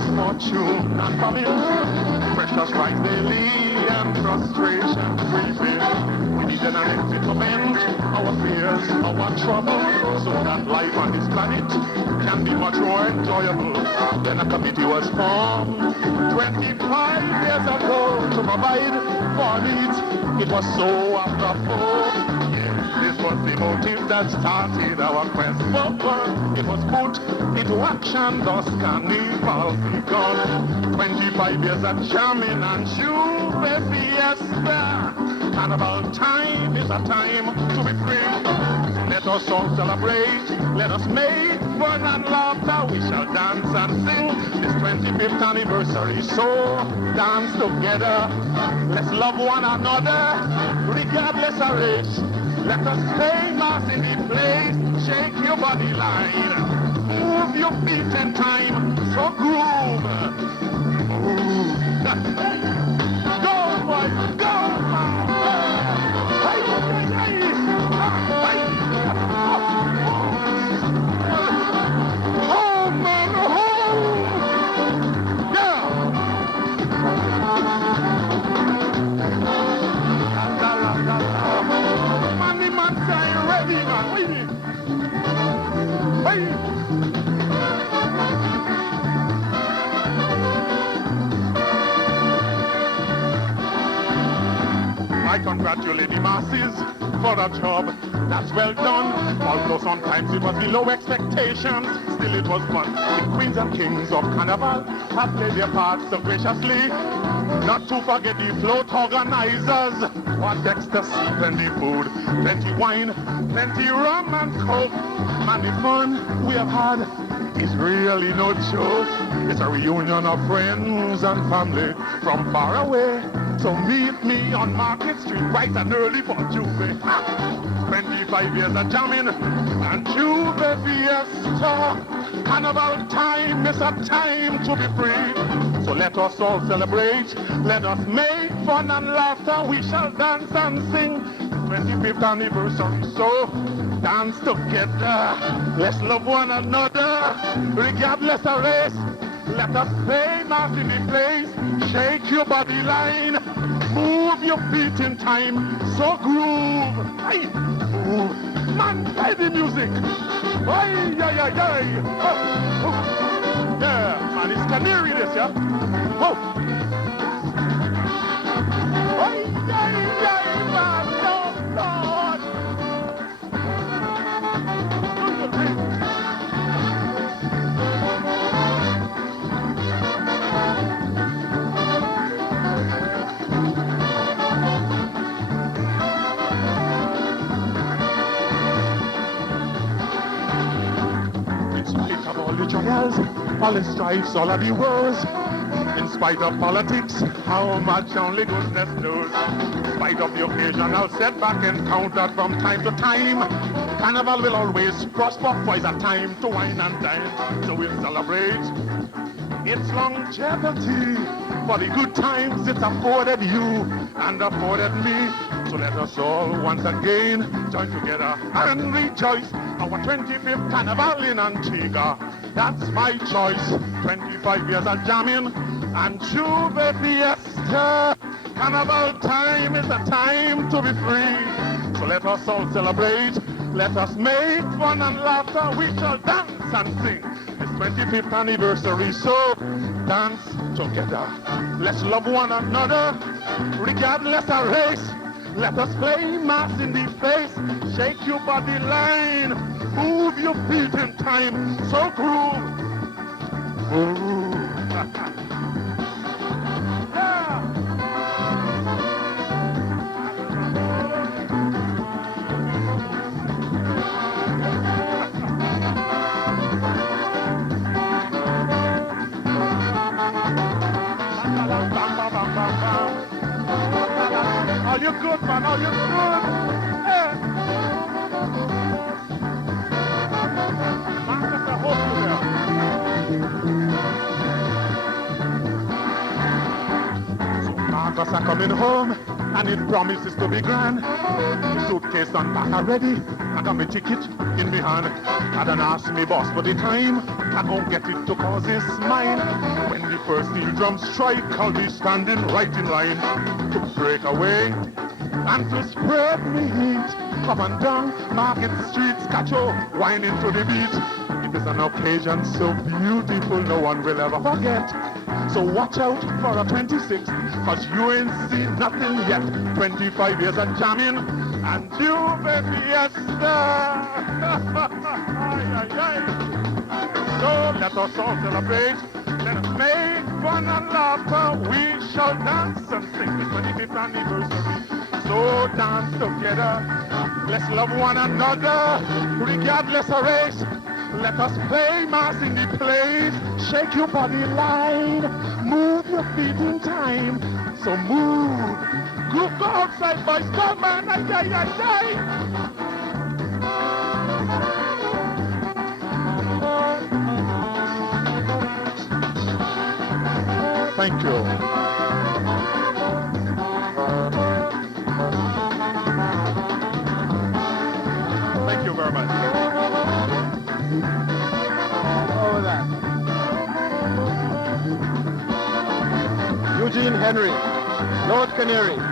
misfortune and famine, precious rights they lead and frustration creeping. We need an entity to mend our fears, our trouble, so that life on this planet can be much more enjoyable. Then a committee was formed 25 years ago to provide for needs. It was so apropos. This was the motive that started our quest for fun. It was put into action, thus carnival begun. 25 years of jamming and Juve fiesta. Carnival time is a time to be free. Let us all celebrate, let us make fun and laughter. We shall dance and sing this 25th anniversary. So dance together, let's love one another, regardless of race. Let us stay mass in the place, shake your body line, move your feet in time, so groove. Move. Go, boys, go! Hey, hey, hey. Home, man, home! Yeah! Ready, man, wait. I congratulate the masses for a job that's well done. Although sometimes it was below expectations, still it was fun. The queens and kings of carnival have played their parts so graciously. Not to forget the float organizers. What ecstasy, plenty food, plenty wine, plenty rum and coke. And the fun we have had is really no joke. It's a reunion of friends and family from far away. So meet me on Market Street bright and early for Juve. 25 years of jamming and Juve fiesta. Carnival time is a time to be free. So let us all celebrate. Let us make fun and laughter. We shall dance and sing 25th anniversary. So dance together. Let's love one another, regardless of race. Let us play mass in the place. Shake your body line. Move your feet in time. So groove. Hey, move. Man, play the music. Hey, yeah, yeah, yeah. Oh, oh. Yeah, man, it's canary this, yeah? Oh. Hey, yeah, yeah, man. Oh, Lord. All the trials, all the strifes, all of the wars. In spite of politics, how much only goodness knows. In spite of the occasional setback encountered from time to time, Carnival will always prosper, for it's a time to wine and dine. So we'll celebrate its longevity for the good times it's afforded you and afforded me. So let us all once again join together and rejoice. Our 25th Carnival in Antigua, that's my choice. 25 years of jamming and Juve fiesta. Carnival time is a time to be free. So let us all celebrate. Let us make fun and laughter. We shall dance and sing. It's 25th anniversary, so dance together. Let's love one another, regardless of race. Let us play mass in the face. Shake your body line. Move your feet in time. So groove. Ooh. Yeah. Are you good, man? Are you good? Yeah. Marcus, I hope you're there. So Marcus are coming home, and it promises to be grand. The suitcase on back already. I got my ticket in my hand. I done asked me boss for the time. I gon' get it to cause it's mine. When the first steel drums strike, I'll be standing right in line to break away and to spread me heat. Up and down market streets, catch you whining to the beat. It is an occasion so beautiful, no one will ever forget. So watch out for a 26, cause you ain't seen nothing yet. 25 years of jamming, and you baby, yes sir. So let us all celebrate. Let us make fun and laughter. We shall dance and sing the 25th anniversary. So dance together. Let's love one another, regardless of race. Let us play mass in the place. Shake your body line. Move your feet in time. So move. Group go outside, boys. Come on. Thank you. Thank you very much. Over that. Eugene Henry, Lord Canary.